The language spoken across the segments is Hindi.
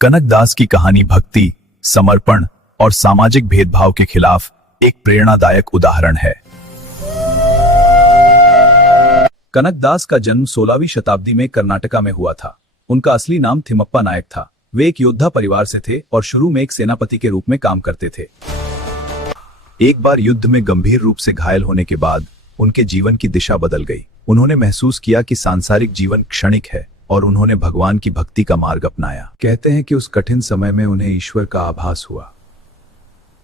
कनकदास की कहानी भक्ति, समर्पण और सामाजिक भेदभाव के खिलाफ एक प्रेरणादायक उदाहरण है। कनकदास का जन्म 16वीं शताब्दी में कर्नाटका में हुआ था। उनका असली नाम थिमप्पा नायक था। वे एक योद्धा परिवार से थे और शुरू में एक सेनापति के रूप में काम करते थे। एक बार युद्ध में गंभीर रूप से घायल होने के बाद उनके जीवन की दिशा बदल गई। उन्होंने महसूस किया कि सांसारिक जीवन क्षणिक है और उन्होंने भगवान की भक्ति का मार्ग अपनाया। कहते हैं कि उस कठिन समय में उन्हें ईश्वर का आभास हुआ।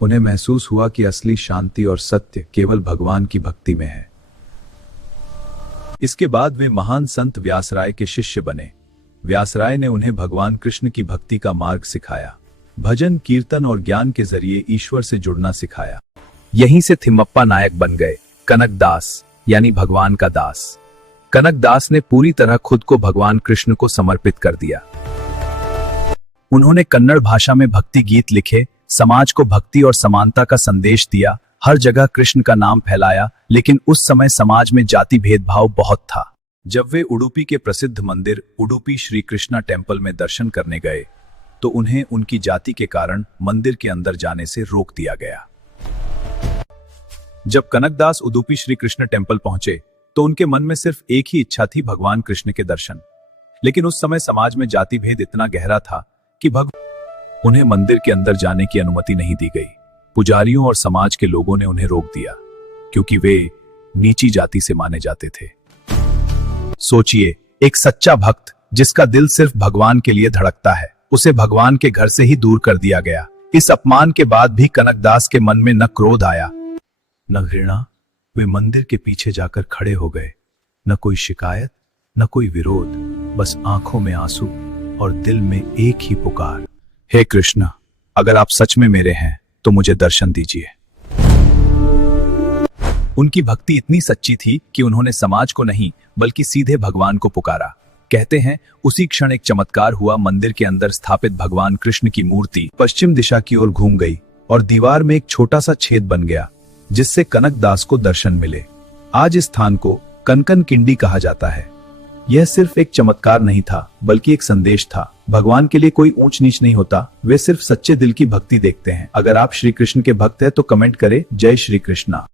उन्हें महसूस हुआ कि असली शांति और सत्य केवल भगवान की भक्ति में है। इसके बाद वे महान संत व्यासराय के शिष्य बने। व्यासराय ने उन्हें भगवान कृष्ण की भक्ति का मार्ग सिखाया, भजन, कीर्तन और ज्ञान के जरिए ईश्वर से जुड़ना सिखाया। यहीं से थिमप्पा नायक बन गए कनकदास, यानी भगवान का दास। कनकदास ने पूरी तरह खुद को भगवान कृष्ण को समर्पित कर दिया। उन्होंने कन्नड़ भाषा में भक्ति गीत लिखे, समाज को भक्ति और समानता का संदेश दिया, हर जगह कृष्ण का नाम फैलाया। लेकिन उस समय समाज में जाति भेदभाव बहुत था। जब वे उडुपी के प्रसिद्ध मंदिर उडुपी श्री कृष्णा टेम्पल में दर्शन करने गए तो उन्हें उनकी जाति के कारण मंदिर के अंदर जाने से रोक दिया गया। जब कनकदास उडुपी श्री कृष्ण टेम्पल पहुंचे तो उनके मन में सिर्फ एक ही इच्छा थी, भगवान कृष्ण के दर्शन। लेकिन उस समय समाज में जाति भेद इतना गहरा था कि उन्हें मंदिर के अंदर जाने की अनुमति नहीं दी गई। पुजारियों और समाज के लोगों ने उन्हें रोक दिया क्योंकि वे नीची जाति से माने जाते थे। सोचिए, एक सच्चा भक्त जिसका दिल सिर्फ भगवान के लिए धड़कता है, उसे भगवान के घर से ही दूर कर दिया गया। इस अपमान के बाद भी कनकदास के मन में न क्रोध आया न घृणा। वे मंदिर के पीछे जाकर खड़े हो गए। न कोई शिकायत, न कोई विरोध, बस आंखों में आंसू और दिल में एक ही पुकार, हे कृष्ण, अगर आप सच में मेरे हैं तो मुझे दर्शन दीजिए। उनकी भक्ति इतनी सच्ची थी कि उन्होंने समाज को नहीं बल्कि सीधे भगवान को पुकारा। कहते हैं उसी क्षण एक चमत्कार हुआ। मंदिर के अंदर स्थापित भगवान कृष्ण की मूर्ति पश्चिम दिशा की ओर घूम गई और दीवार में एक छोटा सा छेद बन गया जिससे कनकदास को दर्शन मिले। आज इस स्थान को कनकन किंडी कहा जाता है। यह सिर्फ एक चमत्कार नहीं था बल्कि एक संदेश था। भगवान के लिए कोई ऊंच नीच नहीं होता, वे सिर्फ सच्चे दिल की भक्ति देखते हैं। अगर आप श्री कृष्ण के भक्त हैं तो कमेंट करें, जय श्री कृष्णा।